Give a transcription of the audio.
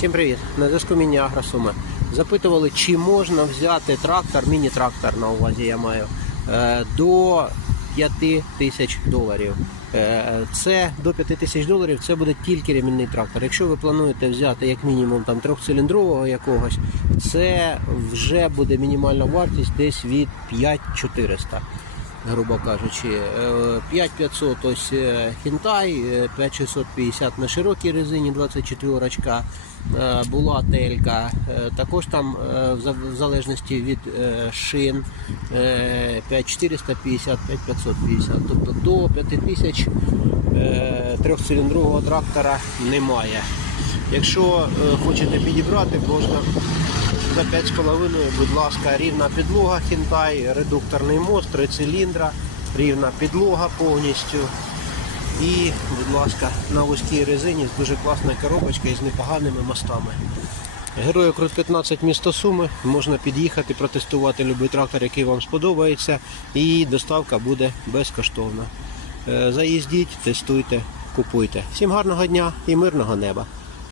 Всім привіт! На зв'язку міні Агросуми. Запитували, чи можна взяти трактор, міні-трактор на увазі я маю, е, до 5 тисяч доларів. Е, Це до 5 тисяч доларів це буде тільки ремінний трактор. Якщо ви плануєте взяти як мінімум там трьохциліндрового якогось, це вже буде мінімальна вартість десь від 5400 грубо кажучи. Е, 5500 ось е, Хінтай, е, 5650 на широкій резині 24 очка, е, була телька. Е, Також там е, в залежності від е, шин е, 5450, 5550. Тобто до 5000 е, трьохциліндрового трактора немає. Якщо е, хочете підібрати, можна за 5,5, будь ласка, рівна підлога хінтай, редукторний мост, три циліндра, рівна підлога повністю. І, будь ласка, на вузькій резині з дуже класною коробочкою з непоганими мостами. Герою Крут 15 місто Суми. Можна під'їхати, протестувати будь-який трактор, який вам сподобається, і доставка буде безкоштовна. Е, Заїздіть, тестуйте, купуйте. Всім гарного дня і мирного неба!